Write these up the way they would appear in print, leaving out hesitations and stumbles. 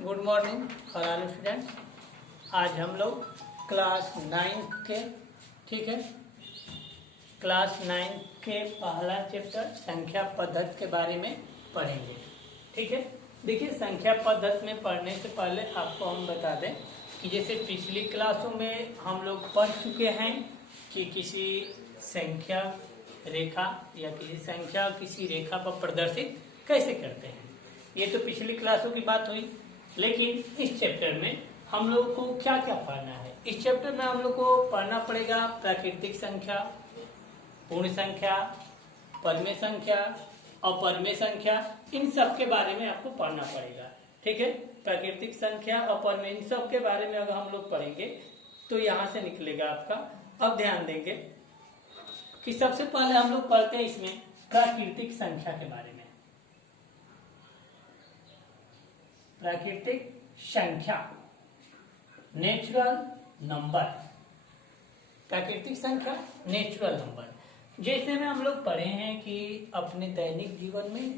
Good morning for student. आज हम लोग क्लास 9 के क्लास 9 के पहला चैप्टर संख्या पद्धति के बारे में पढ़ेंगे। ठीक है, देखिए संख्या पद्धति में पढ़ने से पहले आपको हम बता दें कि जैसे पिछली क्लासों में हम लोग पढ़ चुके हैं कि किसी संख्या रेखा या किसी रेखा पर प्रदर्शित कैसे करते हैं। ये तो पिछली क्लासों की बात हुई, लेकिन इस चैप्टर में हम लोग को क्या क्या पढ़ना है। इस चैप्टर में हम लोग को पढ़ना पड़ेगा प्राकृतिक संख्या, पूर्ण संख्या, परिमेय संख्या, अपरिमेय संख्या, इन सब के बारे में आपको पढ़ना पड़ेगा। ठीक है, प्राकृतिक संख्या, अपरिमेय, इन सब के बारे में अगर हम लोग पढ़ेंगे तो यहाँ से निकलेगा आपका। अब ध्यान देंगे कि सबसे पहले हम लोग पढ़ते हैं इसमें प्राकृतिक संख्या के बारे में। प्राकृतिक संख्या, नेचुरल नंबर। प्राकृतिक संख्या, नेचुरल नंबर। जैसे में हम लोग पढ़े हैं कि अपने दैनिक जीवन में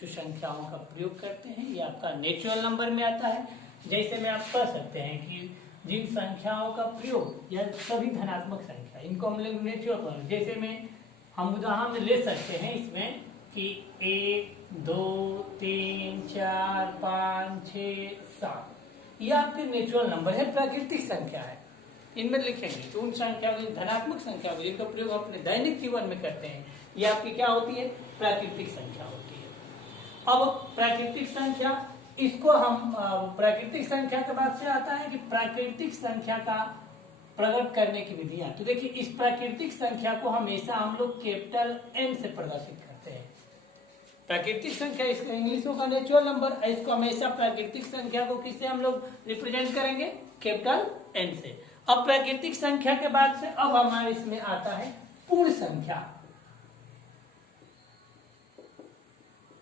जो संख्याओं का प्रयोग करते हैं ये आपका नेचुरल नंबर में आता है। जैसे में आप कह सकते हैं कि जिन संख्याओं का प्रयोग या सभी धनात्मक संख्या, इनको हम लोग नेचुरल नंबर, जैसे में हम उदाहरण ले सकते हैं इसमें कि 1, 2, 3, 4, 5, 6, 7, ये आपके नेचुरल नंबर है, प्राकृतिक संख्या है। इनमें लिखेंगे तो उन संख्या धनात्मक संख्या जिनका प्रयोग अपने दैनिक जीवन में करते हैं ये आपकी क्या होती है, प्राकृतिक संख्या होती है। अब प्राकृतिक संख्या, इसको हम प्राकृतिक संख्या के बाद से आता है कि प्राकृतिक संख्या का प्रकट करने की विधियां। तो देखिए इस प्राकृतिक संख्या को हमेशा हम लोग कैपिटल एन से प्रदर्शित करते हैं। प्राकृतिक संख्या इसका इंग्लिशों का नेचुरल नंबर, इसको हमेशा प्राकृतिक संख्या को किससे हम लोग रिप्रेजेंट करेंगे, कैपिटल एन से। अब प्राकृतिक संख्या के बाद से अब हमारे इसमें आता है पूर्ण संख्या।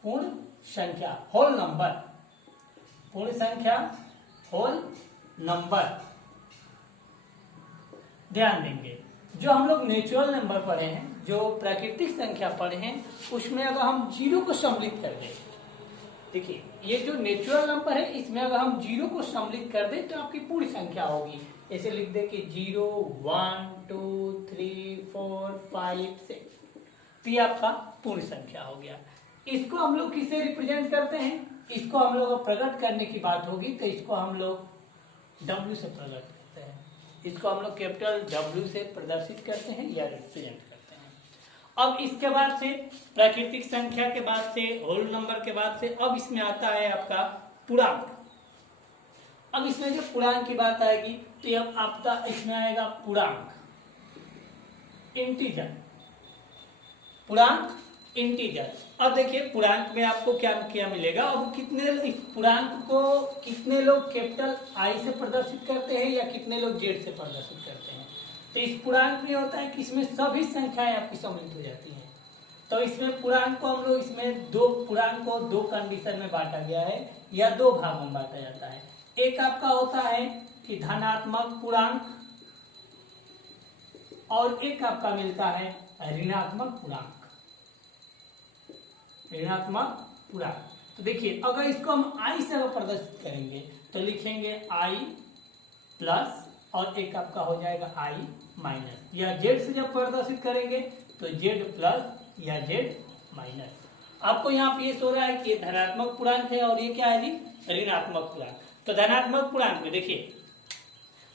पूर्ण संख्या, होल नंबर। पूर्ण संख्या, होल नंबर। ध्यान देंगे जो हम लोग नेचुरल नंबर पढ़े हैं, जो प्राकृतिक संख्या पढ़े हैं, उसमें अगर हम जीरो को सम्मिलित कर दें, देखिए ये जो नेचुरल नंबर है इसमें अगर हम जीरो को सम्मिलित कर दें तो आपकी पूर्ण संख्या होगी। ऐसे लिख दे कि 0, 1, 2, 3, 4, 5, 6, तो ये आपका पूर्ण संख्या हो गया। इसको हम लोग किसे रिप्रेजेंट करते हैं, इसको हम लोग प्रकट करने की बात होगी तो इसको हम लोग W से प्रकट करते हैं। इसको हम लोग कैपिटल W से प्रदर्शित करते हैं या रिप्रेजेंट करते हैं। अब इसके बाद से प्राकृतिक संख्या के बाद से, होल नंबर के बाद से, अब इसमें आता है आपका पूर्णांक। अब इसमें जो पूर्णांक की बात आएगी तो अब आपका इसमें आएगा पूर्णांक, इंटीजर। पूर्णांक, इंटीजर। अब देखिए पूर्णांक में आपको क्या क्या मिलेगा। अब कितने, इस पूर्णांक को कितने लोग कैपिटल आई से प्रदर्शित करते हैं या कितने लोग जेड से प्रदर्शित करते हैं। तो इस पूर्णांक में होता है कि इसमें सभी संख्याएं आपकी सम्मिलित हो जाती हैं। तो इसमें पूर्णांक को हम लोग इसमें पूर्णांक को दो कंडीशन में बांटा गया है या दो भागों में बांटा जाता है। एक आपका होता है कि धनात्मक पूर्णांक और एक आपका मिलता है ऋणात्मक पूर्णांक। ऋणात्मक पूर्णांक, तो देखिए अगर इसको हम आई से प्रदर्शित करेंगे तो लिखेंगे आई प्लस और एक आपका हो जाएगा आई माइनस, या जेड से जब प्रदर्शित करेंगे तो जेड प्लस या जेड माइनस। आपको यहाँ पे ये सो रहा है कि ये धनात्मक पूर्णांक है और ये क्या है जी, ऋणात्मक पूर्णांक। तो धनात्मक पूर्णांक में देखिए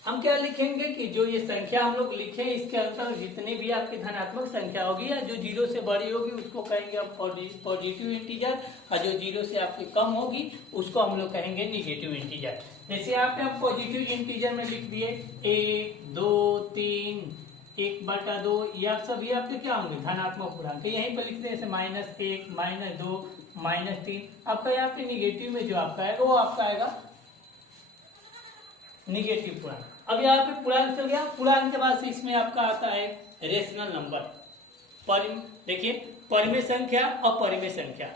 हम क्या लिखेंगे कि जो ये संख्या हम लोग लिखे इसके अंतर जितनी भी आपकी धनात्मक संख्या होगी या जो जीरो से बड़ी होगी उसको कहेंगे आप पॉजिटिव इंटीजर, और जो जीरो से आपकी कम होगी उसको हम लोग कहेंगे निगेटिव इंटीजर। जैसे यहाँ पे हम पॉजिटिव इंटीजर में लिख दिए 1, 2, 3, 1/2, ये आप सभी आपके क्या होंगे, धनात्मक पूर्णांक। तो यहीं पर लिखते हैं जैसे -1, -2, -3। आपका यहाँ पे निगेटिव में जो आपका है वो आपका आएगा निगेटिव पूर्णांक। अब यहाँ पे पूर्णांक चल गया। पूर्णांक के बाद से इसमें आपका आता है रेशनल नंबर। देखिए परिमेय संख्या और परिमेय संख्या।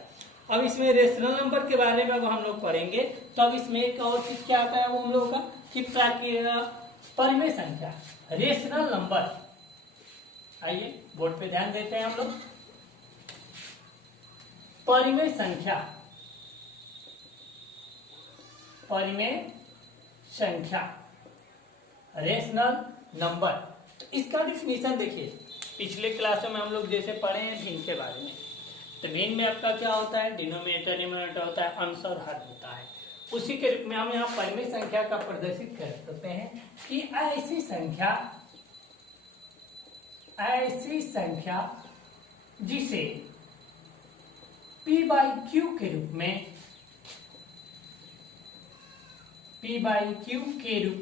अब इसमें रेशनल नंबर के बारे में अगर हम लोग पढ़ेंगे तो अब इसमें एक और चीज क्या आता है वो हम लोग का कि परिमेय संख्या, रेशनल नंबर। आइए बोर्ड पे ध्यान देते हैं हम लोग। परिमेय संख्या, परिमेय संख्या, रेशनल नंबर। तो इसका डिफिनीशन देखिए, पिछले क्लासों में हम लोग जैसे पढ़े हैं भिन्न के बारे में। तो भिन्न में आपका क्या होता है, डिनोमिनेटर न्यूमरेटर होता है, अंश और हर होता है। उसी के रूप में हम यहाँ परिमेय संख्या का प्रदर्शित कर सकते हैं कि ऐसी संख्या जिसे p/q के रूप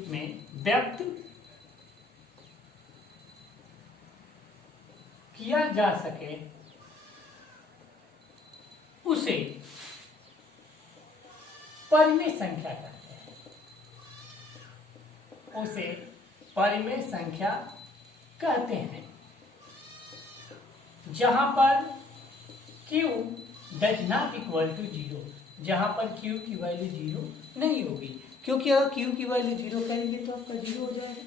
में व्यक्त किया जा सके, उसे परिमेय संख्या कहते हैं। उसे परिमेय संख्या कहते हैं जहां पर q does not equal to 0, जहां पर q की वैल्यू 0 नहीं होगी, क्योंकि अगर q की वैल्यू 0 करेंगे तो आपका 0 हो जाएगा।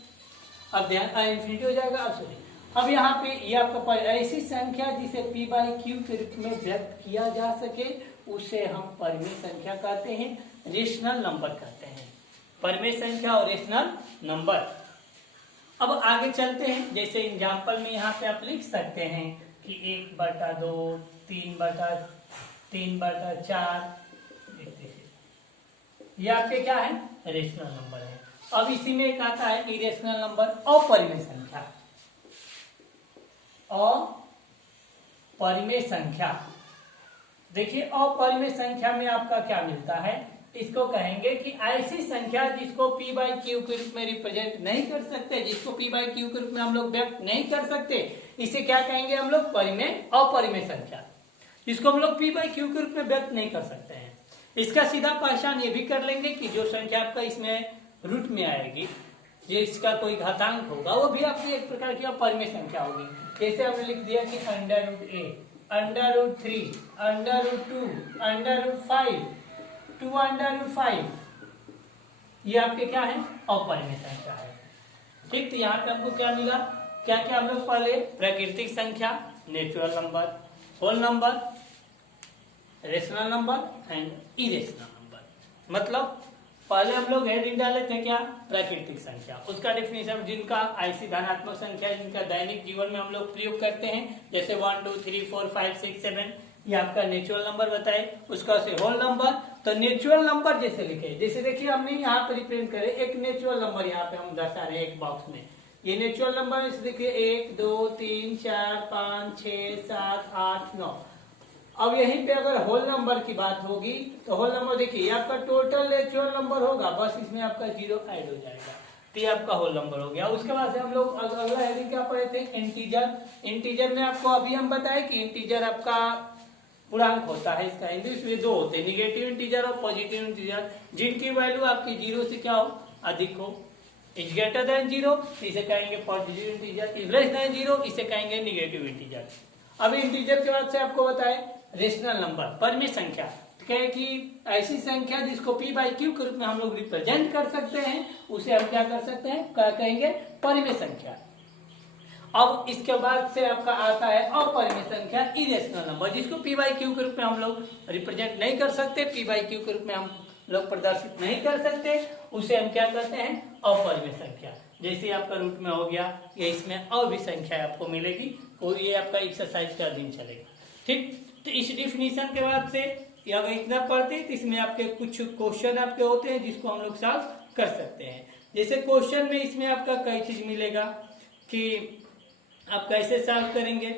अब ध्यान इंफिनिटी हो जाएगा। अब सुनिए, अब यहाँ पे ये आपका ऐसी संख्या जिसे p/q के रूप में व्यक्त किया जा सके, उसे हम परिमेय संख्या कहते हैं, रेशनल नंबर कहते हैं। परिमेय संख्या और रेशनल नंबर। अब आगे चलते हैं। जैसे एग्जाम्पल में यहाँ पे आप लिख सकते हैं कि 1/2, 3/4 ये आपके क्या है, रेशनल नंबर है। अब इसी में एक आता है इरेशनल नंबर, अपरिमेय संख्या। अपरिमेय संख्या, देखिए अपरिमेय संख्या में आपका क्या मिलता है, इसको कहेंगे कि ऐसी संख्या जिसको p/q के रूप में रिप्रेजेंट नहीं कर सकते, जिसको p/q के रूप में हम लोग व्यक्त नहीं कर सकते, इसे क्या कहेंगे हम लोग, अपरिमेय संख्या, जिसको हम लोग p/q के रूप में व्यक्त नहीं कर सकते हैं। इसका सीधा पहचान ये भी कर लेंगे कि जो संख्या आपका इसमें रूट में आएगी, जो इसका कोई घातांक होगा, वो भी आपकी एक प्रकार की अपरिमेय संख्या होगी। जैसे हमने लिख दिया कि √a, √3, √2, √5, 2√5, ये आपके क्या है, अपरिमेय संख्या है। ठीक, तो यहाँ पे हमको क्या मिला, क्या क्या हम लोग पढ़े, प्राकृतिक संख्या, natural number, whole number, rational number and irrational number. मतलब पहले हम लोग हेडिंग डाले थे क्या, प्राकृतिक संख्या, उसका डेफिनेशन, जिनका ऐसी धनात्मक संख्या जिनका दैनिक जीवन में हम लोग प्रयोग करते हैं, जैसे 1 2 3 4 5 6 7, ये आपका नेचुरल नंबर बताए। उसका से होल नंबर, तो नेचुरल नंबर जैसे लिखे, जैसे देखिए हमने यहाँ पे रिप्रेजेंट करे एक नेचुरल नंबर, यहाँ पे हम दर्शा रहे हैं एक बॉक्स में, ये नेचुरल नंबर देखिए 1 2 3 4 5 6 7 8 9। अब यहीं पे अगर होल नंबर की बात होगी तो होल नंबर देखिए आपका टोटल नेचुरल नंबर होगा, बस इसमें आपका 0 ऐड हो जाएगा, तो ये आपका होल नंबर हो गया। उसके बाद से हम लोग अगला हेडिंग क्या पढ़े थे, इंटीजर। इंटीजर में आपको अभी हम बताए कि इंटीजर आपका पूर्णांक होता है, इसका इंग्लिश में 2 होते हैं, निगेटिव इंटीजर और पॉजिटिव इंटीजर, जिनकी वैल्यू आपकी 0 से क्या हो, अधिक हो। इज ग्रेटर देन 0 इसे कहेंगे positive integer, is less than 0 इसे कहेंगे निगेटिव इंटीजर। अब इंटीजर के बाद से आपको बताए रेशनल नंबर, परिमेय संख्या, कहे कि ऐसी संख्या जिसको p/q के रूप में हम लोग रिप्रेजेंट कर सकते हैं, उसे हम क्या कर सकते हैं, क्या कहेंगे, परिमेय संख्या। अब इसके बाद से आपका आता है अपरिमेय संख्या, इरेशनल नंबर, जिसको p/q के रूप में हम लोग रिप्रेजेंट नहीं कर सकते, p/q के रूप में हम लोग प्रदर्शित नहीं कर सकते, उसे हम क्या कहते हैं, अपरिमेय संख्या। जैसे आपका रूट में हो गया, ये इसमें और भी संख्या आपको मिलेगी, और ये आपका एक्सरसाइज का दिन चलेगा। ठीक, तो इस डिफिनीशन के बाद से अगर इतना पढ़ते हैं तो इसमें आपके कुछ क्वेश्चन आपके होते हैं जिसको हम लोग सॉल्व कर सकते हैं। जैसे क्वेश्चन में इसमें आपका कई चीज मिलेगा कि आप कैसे सॉल्व करेंगे।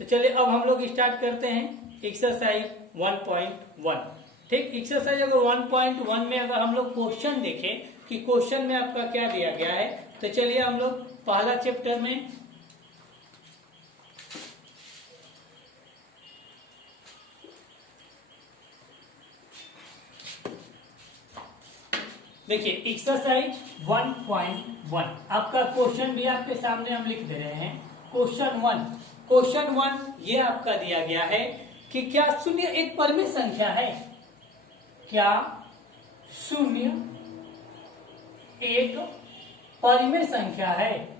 तो चलिए अब हम लोग स्टार्ट करते हैं एक्सरसाइज 1.1। ठीक, एक्सरसाइज अगर 1.1 में अगर हम लोग क्वेश्चन देखें कि क्वेश्चन में आपका क्या दिया गया है, तो चलिए हम लोग पहला चैप्टर में देखिए एक्सरसाइज 1.1 आपका क्वेश्चन भी आपके सामने हम लिख दे रहे हैं। क्वेश्चन 1 ये आपका दिया गया है कि क्या शून्य एक परिमेय संख्या है, क्या शून्य एक परिमेय संख्या है।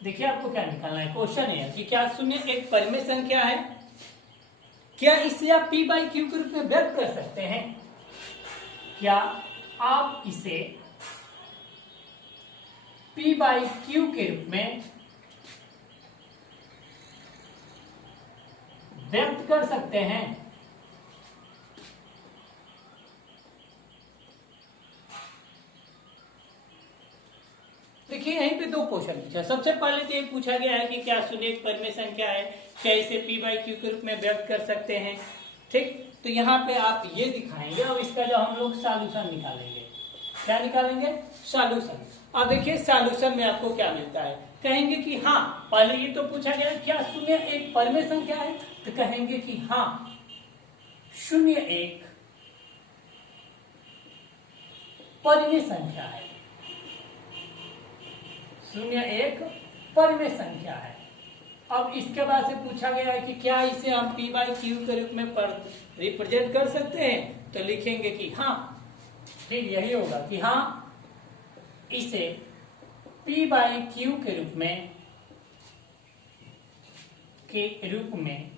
देखिए आपको क्या निकालना है, क्वेश्चन है कि क्या शून्य एक परिमेय संख्या है। क्या इसे आप p बाई क्यू के रूप में व्यक्त कर सकते हैं? क्या आप इसे p बाई क्यू के रूप में व्यक्त कर सकते हैं? देखिए यहीं पे दो क्वेश्चन पूछा। सबसे पहले तो ये पूछा गया है कि क्या शून्य एक परिमेय संख्या है, क्या इसे p बाई क्यू के रूप में व्यक्त कर सकते हैं। ठीक, तो यहाँ पे आप ये दिखाएंगे और इसका जो हम लोग सॉल्यूशन निकालेंगे। क्या निकालेंगे? सॉल्यूशन। अब देखिए सॉल्यूशन में आपको क्या मिलता है। कहेंगे कि हाँ, पहले ये तो पूछा गया क्या शून्य एक परिमेय संख्या है, तो कहेंगे कि हाँ शून्य एक परिमेय संख्या है। शून्य एक परिमेय संख्या है। अब इसके बाद से पूछा गया है कि क्या इसे हम p बाई क्यू के रूप में रिप्रेजेंट कर सकते हैं, तो लिखेंगे कि हाँ, ठीक यही होगा कि हाँ इसे p बाई क्यू के रूप में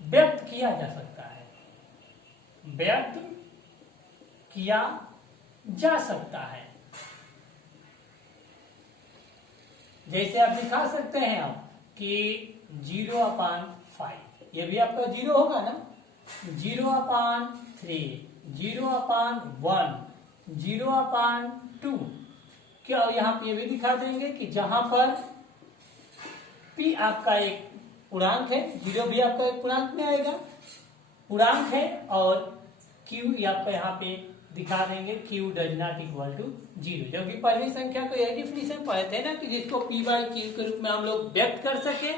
व्यक्त किया जा सकता है, व्यक्त किया जा सकता है। जैसे आप दिखा सकते हैं आप कि 0/5, ये भी आपका 0 होगा ना, 0/3, 0/1, 0/2। क्या यहाँ पे ये भी दिखा देंगे कि जहां पर p आपका एक पूर्णांक है, 0 भी आपका एक पूर्णांक में आएगा, पूर्णांक है, और q आपका यहाँ पे दिखा देंगे q does not equal to 0। जबकि पहली संख्या को यही डिफिनीशन पढ़े थे ना कि जिसको p बाई क्यू के रूप में हम लोग व्यक्त कर सके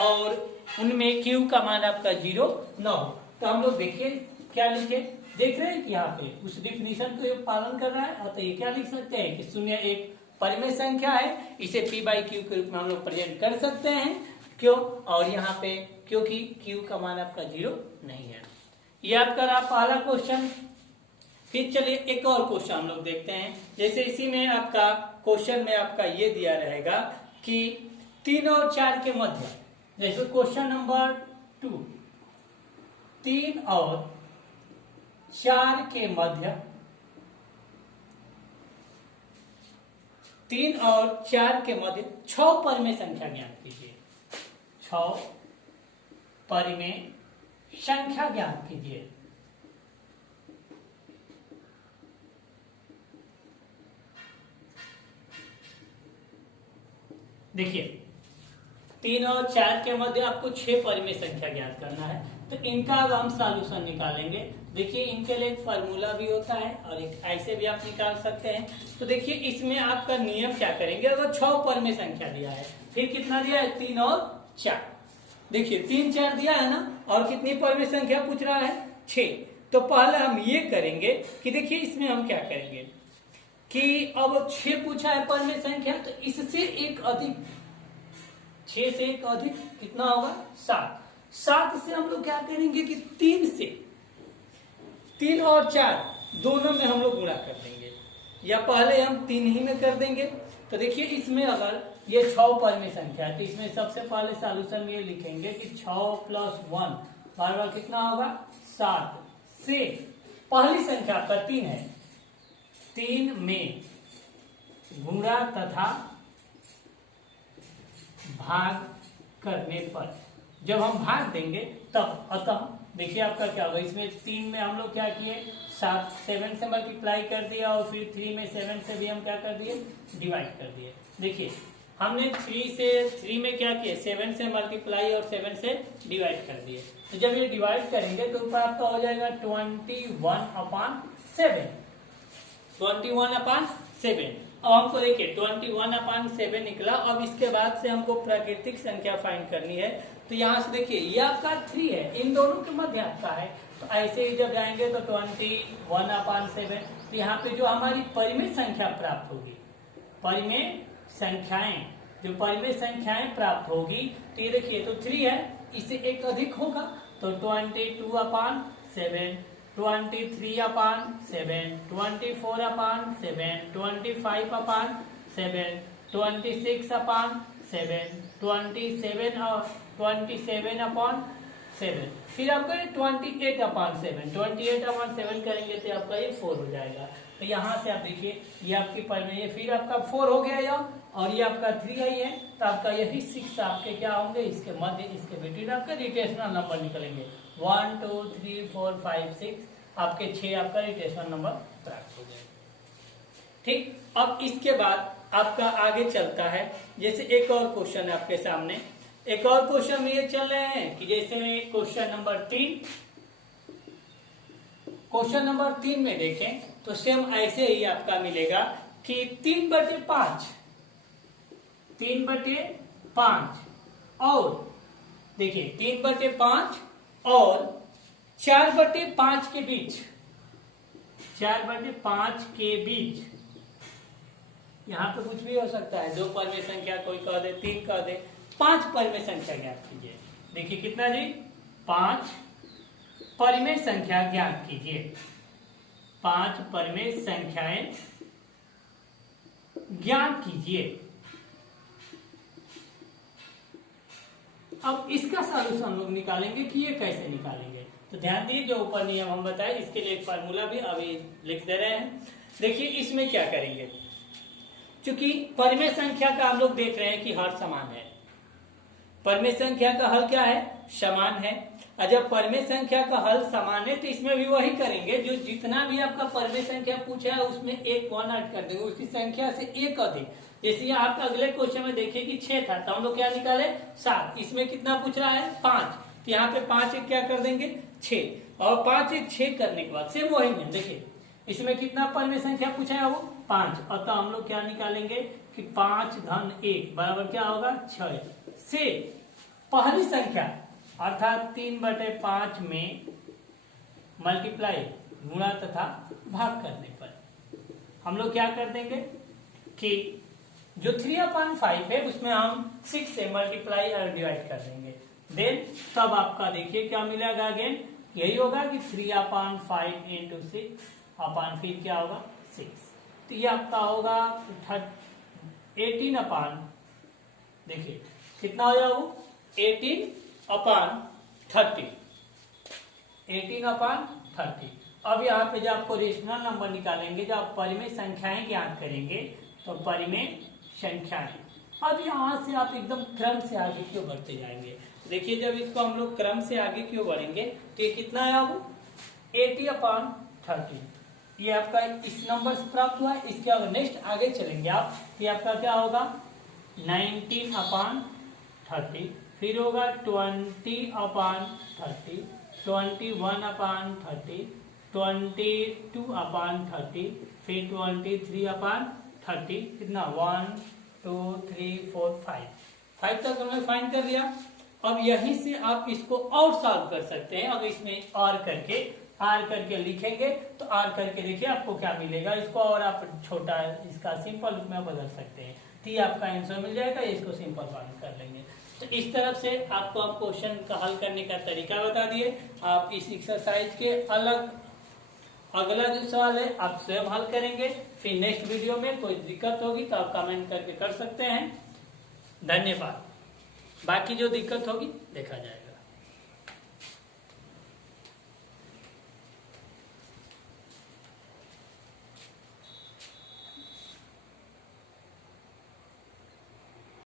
और उनमें q का मान आपका 0 न हो। तो हम लोग देखिए क्या लिखे, देख रहे हैं कि यहाँ पे उस डिफिनीशन को पालन कर रहा है। और तो ये क्या लिख सकते हैं कि शून्य एक परिमेय संख्या है, इसे p बाई क्यू के रूप में हम लोग प्रेजेंट कर सकते हैं। क्यों? और यहाँ पे क्योंकि q का मान आपका 0 नहीं है। ये आपका रहा पहला क्वेश्चन। फिर चलिए एक और क्वेश्चन हम लोग देखते हैं। जैसे इसी में आपका क्वेश्चन में आपका ये दिया रहेगा कि 3 और 4 के मध्य, जैसे क्वेश्चन नंबर 2, 3 और 4 के मध्य, 3 और 4 के मध्य 6 परिमेय संख्या ज्ञात कीजिए। 6 परिमेय संख्या ज्ञात कीजिए। देखिए 3 और 4 के मध्य आपको 6 परिमेय संख्या ज्ञात करना है, तो इनका अब हम सॉल्यूशन निकालेंगे। देखिए इनके लिए एक फार्मूला भी होता है और एक ऐसे भी आप निकाल सकते हैं। तो देखिए इसमें आपका नियम क्या करेंगे, अगर 6 परिमेय संख्या दिया है, फिर कितना दिया है 3 और 4। देखिए 3 4 दिया है ना, और कितनी परिमेय संख्या पूछ रहा है 6। तो पहले हम ये करेंगे कि देखिए इसमें हम क्या करेंगे कि अब 6 पूछा है परिमेय संख्या, तो इससे एक अधिक, 6 से एक अधिक कितना होगा 7। 7 से हम लोग क्या करेंगे कि 3 से, 3 और 4 दोनों में हम लोग गुणा कर देंगे, या पहले हम 3 ही में कर देंगे। तो देखिए इसमें अगर ये 6 परिमेय संख्या है, तो इसमें सबसे पहले सॉल्यूशन ये लिखेंगे कि 6 + 1 बराबर कितना होगा 7 से पहली संख्या आपका 3 है, 3 में गुणा तथा भाग करने पर, जब हम भाग देंगे तब, अतः देखिए आपका क्या होगा, इसमें 3 में हम लोग क्या किए 7 से मल्टीप्लाई कर दिया, और फिर 3 में 7 से भी हम क्या कर दिए डिवाइड कर दिए। देखिए हमने 3 में क्या किए 7 से मल्टीप्लाई और 7 से डिवाइड कर दिए। तो जब ये डिवाइड करेंगे तो ऊपर आपका हो जाएगा 21/7, 21/7। अब हमको देखिए 21/7 निकला। अब इसके बाद से हमको प्राकृतिक संख्या फाइंड करनी है। तो यहाँ से देखिए ये आपका 3 है, इन दोनों के मध्य आपका है, तो ऐसे ही जब जाएंगे तो 21/7। तो यहाँ पे जो हमारी परिमेय संख्या प्राप्त होगी, परिमेय संख्याएं, जो परिमेय संख्याएं प्राप्त होगी, तो ये देखिए तो 3 है, इससे एक अधिक होगा तो 22/7, 23/7, 24/7, 25/7, 26/7, 27 और 7, फिर आपका 28/7, 28/7 करेंगे तो आपका ये 4 हो जाएगा। तो यहाँ से आप देखिए ये आपकी पर में ये फिर आपका 4 हो गया या, और ये आपका 3 आई है, तो आपका यही 6 आपके क्या होंगे, इसके मध्य इसके बिटवीन आपके रिटेशनल नंबर निकलेंगे। 1 2 3 4 5 6 आपके 6 आपका रिटेशनल नंबर प्राप्त हो जाएगा। ठीक, अब इसके बाद आपका आगे चलता है, जैसे एक और क्वेश्चन है आपके सामने। एक और क्वेश्चन में ये चल रहे हैं कि जैसे में क्वेश्चन नंबर 3, क्वेश्चन नंबर 3 में देखें तो सेम ऐसे ही आपका मिलेगा कि 3/5, 3/5 और देखिए 3/5 और 4/5 के बीच, 4/5 के बीच, यहाँ पे कुछ भी हो सकता है, 2 परमेय संख्या कोई कह दे, 3 कह दे, 5 परमेय संख्या ज्ञात कीजिए। देखिए कितना जी, 5 परमेय संख्या ज्ञात कीजिए। 5 परमेय संख्याएं ज्ञात कीजिए। अब इसका सॉल्यूशन हम लोग निकालेंगे कि ये कैसे निकालेंगे। तो ध्यान दीजिए, जो ऊपर नियम हम बताए इसके लिए एक फार्मूला भी अभी लिख दे रहे हैं। देखिए इसमें क्या करेंगे, क्योंकि परमेय संख्या का हम लोग देख रहे हैं कि हर समान है। परमेय संख्या का हल क्या है, समान है। और जब परमेय संख्या का हल समान है तो इसमें भी वही करेंगे, जो जितना भी आपका परमेय संख्या पूछा है उसमें एक 1 ऐड कर देंगे, उसकी संख्या से एक अधिक। जैसे यहाँ आपका अगले क्वेश्चन में देखिए कि 6 था, तो हम लोग क्या निकाले 7, इसमें कितना पूछ रहा है 5, तो यहाँ पे 5 एक क्या कर देंगे 6, और 5 एक 6 करने के बाद सेम वही है। देखिए इसमें कितना परमेय संख्या पूछा है वो 5, और तो हम लोग क्या निकालेंगे कि 5 धन 1 बराबर क्या होगा 6 से पहली संख्या अर्थात 3/5 में मल्टीप्लाई गुणा तथा भाग करने पर हम लोग क्या कर देंगे कि जो 3/5 है उसमें हम 6 से मल्टीप्लाई और डिवाइड कर देंगे। देन तब आपका देखिए क्या मिलेगा, अगेन यही होगा कि 3/5 इंटू 6 अपान फिर क्या होगा 6, तो ये आपका होगा 18 देखिए कितना हो जाएगा 18/30, 18/30। अब यहाँ पे जब आपको रेशनल नंबर निकालेंगे, जब आप परिमेय संख्याएं ज्ञात करेंगे तो परिमेय संख्याएं, अब यहाँ से आप एकदम क्रम से आगे क्यों बढ़ते जाएंगे। देखिए जब इसको हम लोग क्रम से आगे क्यों बढ़ेंगे तो ये कितना है वो 80/30, ये आपका इस नंबर से प्राप्त हुआ है। इसके अब नेक्स्ट आगे चलेंगे आप, ये आपका क्या होगा 19/30, फिर होगा 20/30, 21/30, 22/30, फिर 23/30, कितना 1 2 3 4 5 तक हमने फाइंड कर लिया। अब यहीं से आप इसको और सॉल्व कर सकते हैं। अब इसमें आर करके लिखेंगे तो आर करके देखिए आपको क्या मिलेगा, इसको और आप छोटा इसका सिंपल रूप में बदल सकते हैं, तो ये आपका आंसर मिल जाएगा। इसको सिंपल फाइंड कर लेंगे। तो इस तरफ से आपको हम क्वेश्चन का हल करने का तरीका बता दिए। आप इस एक्सरसाइज के अगला जो सवाल है आप स्वयं हल करेंगे। फिर नेक्स्ट वीडियो में कोई दिक्कत होगी तो आप कमेंट करके कर सकते हैं। धन्यवाद। बाकी जो दिक्कत होगी देखा जाएगा।